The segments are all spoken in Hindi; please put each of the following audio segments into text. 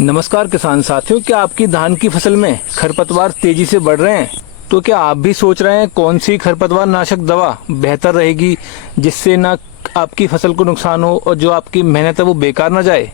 नमस्कार किसान साथियों, क्या आपकी धान की फसल में खरपतवार तेजी से बढ़ रहे हैं? तो क्या आप भी सोच रहे हैं कौन सी खरपतवार नाशक दवा बेहतर रहेगी जिससे ना आपकी फसल को नुकसान हो और जो आपकी मेहनत है वो बेकार ना जाए?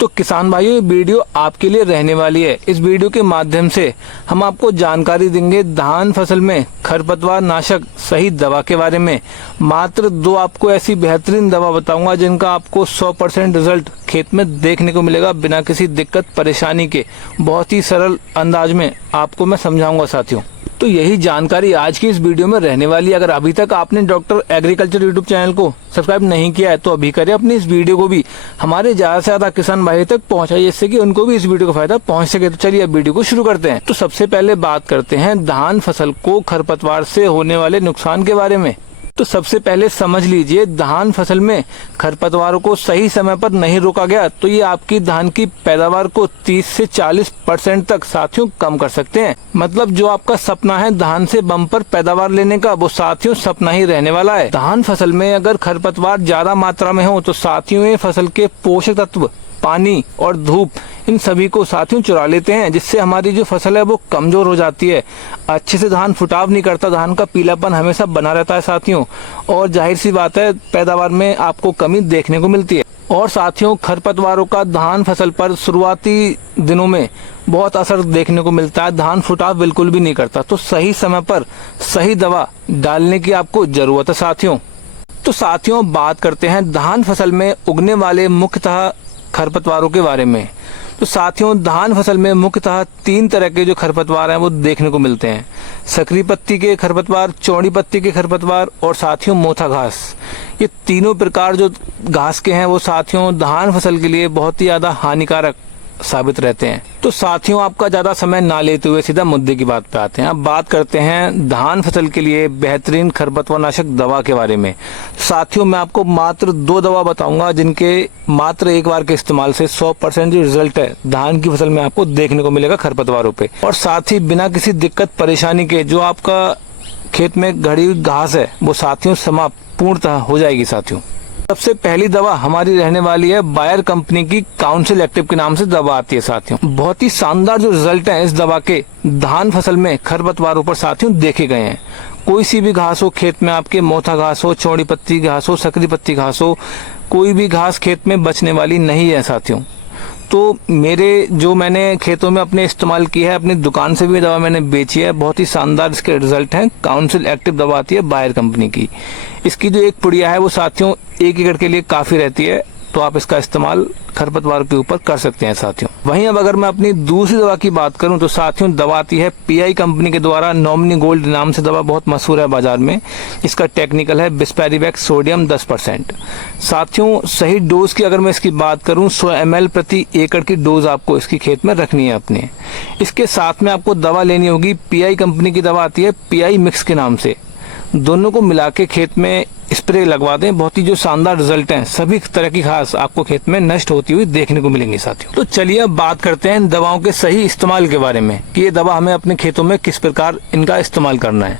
तो किसान भाइयों, ये वीडियो आपके लिए रहने वाली है। इस वीडियो के माध्यम से हम आपको जानकारी देंगे धान फसल में खरपतवार नाशक सही दवा के बारे में। मात्र 2 आपको ऐसी बेहतरीन दवा बताऊंगा जिनका आपको 100% रिजल्ट खेत में देखने को मिलेगा बिना किसी दिक्कत परेशानी के। बहुत ही सरल अंदाज में आपको मैं समझाऊंगा साथियों। तो यही जानकारी आज की इस वीडियो में रहने वाली है। अगर अभी तक आपने डॉक्टर एग्रीकल्चर यूट्यूब चैनल को सब्सक्राइब नहीं किया है तो अभी करें। अपनी इस वीडियो को भी हमारे ज्यादा से ज्यादा किसान भाई तक पहुंचाइए जिससे कि उनको भी इस वीडियो का फायदा पहुंच सके। तो चलिए अब वीडियो को शुरू करते हैं। तो सबसे पहले बात करते हैं धान फसल को खरपतवार से होने वाले नुकसान के बारे में। तो सबसे पहले समझ लीजिए, धान फसल में खरपतवारों को सही समय पर नहीं रोका गया तो ये आपकी धान की पैदावार को 30 से 40% तक साथियों कम कर सकते हैं। मतलब जो आपका सपना है धान से बम्पर पैदावार लेने का, वो साथियों सपना ही रहने वाला है। धान फसल में अगर खरपतवार ज्यादा मात्रा में हो तो साथियों ये फसल के पोषक तत्व, पानी और धूप इन सभी को साथियों चुरा लेते हैं, जिससे हमारी जो फसल है वो कमजोर हो जाती है। अच्छे से धान फुटाव नहीं करता, धान का पीलापन हमेशा बना रहता है साथियों, और जाहिर सी बात है पैदावार में आपको कमी देखने को मिलती है। और साथियों, खरपतवारों का धान फसल पर शुरुआती दिनों में बहुत असर देखने को मिलता है। धान फुटाव बिल्कुल भी नहीं करता, तो सही समय पर सही दवा डालने की आपको जरूरत है साथियों। तो साथियों, बात करते हैं धान फसल में उगने वाले मुख्यतः खरपतवारों के बारे में। तो साथियों, धान फसल में मुख्यतः 3 तरह के जो खरपतवार हैं वो देखने को मिलते हैं। सकरी पत्ती के खरपतवार, चौड़ी पत्ती के खरपतवार और साथियों मोथा घास। ये तीनों प्रकार जो घास के हैं वो साथियों धान फसल के लिए बहुत ही ज्यादा हानिकारक साबित रहते हैं। तो साथियों, आपका ज्यादा समय ना लेते हुए सीधा मुद्दे की बात पे आते हैं। अब बात करते हैं धान फसल के लिए बेहतरीन खरपतवार नाशक दवा के बारे में। साथियों, मैं आपको मात्र 2 दवा बताऊंगा जिनके मात्र एक बार के इस्तेमाल से 100% जो रिजल्ट है धान की फसल में आपको देखने को मिलेगा खरपतवारों पे, और साथ ही बिना किसी दिक्कत परेशानी के जो आपका खेत में घड़ी हुई घास है वो साथियों समाप्त पूर्णतः हो जाएगी साथियों। सबसे पहली दवा हमारी रहने वाली है बायर कंपनी की काउंसिल एक्टिव के नाम से दवा आती है साथियों। बहुत ही शानदार जो रिजल्ट है इस दवा के धान फसल में खरपतवारों पर साथियों देखे गए हैं। कोई सी भी घास हो खेत में, आपके मोथा घास हो, चौड़ी पत्ती घास हो, सकरी पत्ती घास हो, कोई भी घास खेत में बचने वाली नहीं है साथियों। तो मैंने खेतों में अपने इस्तेमाल की है, अपनी दुकान से भी दवा मैंने बेची है। बहुत ही शानदार इसके रिजल्ट हैं। काउंसिल एक्टिव दवा आती है बायर कंपनी की। इसकी जो एक पुड़िया है वो साथियों 1 एकड़ के लिए काफी रहती है, तो आप इसका इस्तेमाल खरपतवार के ऊपर कर सकते हैं साथियों। वहीं अब अगर मैं अपनी दूसरी दवा की बात करूं तो साथियों दवा आती है पीआई कंपनी के द्वारा। नॉमिनी गोल्ड नाम से दवा बहुत मशहूर है बाजार में। इसका टेक्निकल है बिस्पेरिवेक्स सोडियम 10%। साथियों, सही डोज की अगर मैं इसकी बात करूं 100 ml प्रति एकड़ की डोज आपको इसकी खेत में रखनी है अपने। इसके साथ में आपको दवा लेनी होगी, पीआई कंपनी की दवा आती है पीआई मिक्स के नाम से। दोनों को मिला के खेत में स्प्रे लगवा दें। बहुत ही जो शानदार रिजल्ट हैं, सभी तरह की घास आपको खेत में नष्ट होती हुई देखने को मिलेंगी साथियों। तो चलिए अब बात करते हैं दवाओं के सही इस्तेमाल के बारे में कि ये दवा हमें अपने खेतों में किस प्रकार इनका इस्तेमाल करना है।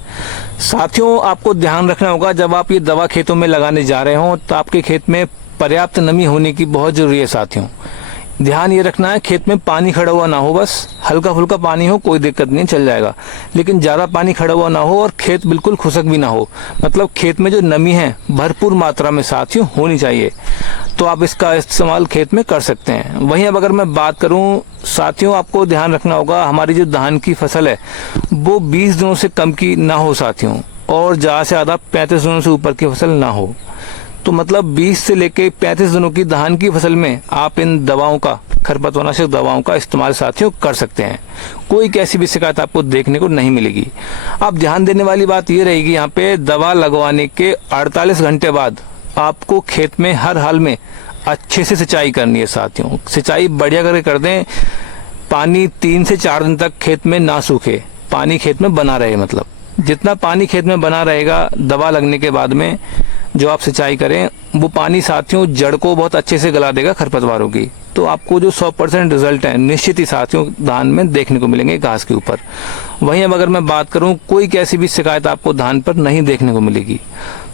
साथियों, आपको ध्यान रखना होगा जब आप ये दवा खेतों में लगाने जा रहे हो तो आपके खेत में पर्याप्त नमी होने की बहुत जरूरी है साथियों। ध्यान ये रखना है खेत में पानी खड़ा हुआ ना हो, बस हल्का फुल्का पानी हो कोई दिक्कत नहीं, चल जाएगा, लेकिन ज्यादा पानी खड़ा हुआ ना हो और खेत बिल्कुल खुशक भी ना हो। मतलब खेत में जो नमी है भरपूर मात्रा में साथियों होनी चाहिए, तो आप इसका इस्तेमाल खेत में कर सकते हैं। वहीं अब अगर मैं बात करूं साथियों, आपको ध्यान रखना होगा हमारी जो धान की फसल है वो 20 दिनों से कम की ना हो साथियों, और ज्यादा से ज्यादा 35 दिनों से ऊपर की फसल ना हो। तो मतलब 20 से लेके 35 दिनों की धान की फसल में आप इन दवाओं का, खरपतवारनाशक दवाओं का इस्तेमाल साथियों कर सकते हैं। कोई कैसी भी शिकायत आपको देखने को नहीं मिलेगी। अब ध्यान देने वाली बात ये रहेगी, यहाँ पे दवा लगवाने के 48 घंटे बाद आपको खेत में हर हाल में अच्छे से सिंचाई करनी है साथियों। सिंचाई बढ़िया करके कर दें, पानी 3 से 4 दिन तक खेत में ना सूखे, पानी खेत में बना रहे। मतलब जितना पानी खेत में बना रहेगा दवा लगने के बाद में जो आप सिंचाई करें वो पानी साथियों जड़ को बहुत अच्छे से गला देगा खरपतवारों की। तो आपको जो 100% रिजल्ट है निश्चित ही साथियों धान में देखने को मिलेंगे घास के ऊपर। वहीं अब अगर मैं बात करूं कोई कैसी भी शिकायत आपको धान पर नहीं देखने को मिलेगी।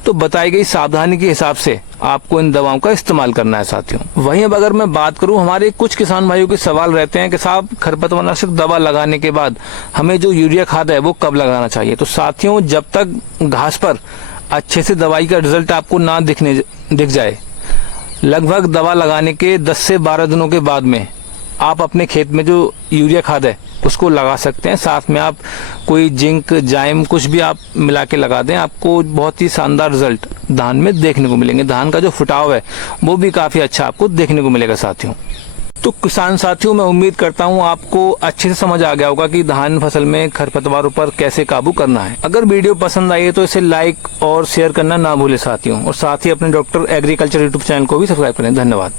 तो बताई गई सावधानी के हिसाब से आपको इन दवाओं का इस्तेमाल करना है साथियों। वहीं अब अगर मैं बात करूं, हमारे कुछ किसान भाइयों के सवाल रहते हैं कि साहब खरपतवारनाशक दवा लगाने के बाद हमें जो यूरिया खाद है वो कब लगाना चाहिए। तो साथियों, जब तक घास पर अच्छे से दवाई का रिजल्ट आपको ना दिख जाए, लगभग दवा लगाने के 10 से 12 दिनों के बाद में आप अपने खेत में जो यूरिया खाद है उसको लगा सकते हैं। साथ में आप कोई जिंक, जाइम कुछ भी आप मिला के लगा दें, आपको बहुत ही शानदार रिजल्ट धान में देखने को मिलेंगे। धान का जो फुटाव है वो भी काफी अच्छा आपको देखने को मिलेगा साथियों। तो किसान साथियों, मैं उम्मीद करता हूं आपको अच्छे से समझ आ गया होगा कि धान फसल में खरपतवारों पर कैसे काबू करना है। अगर वीडियो पसंद आई है तो इसे लाइक और शेयर करना ना भूले साथियों, और साथ ही अपने डॉक्टर एग्रीकल्चर यूट्यूब चैनल को भी सब्सक्राइब करें। धन्यवाद।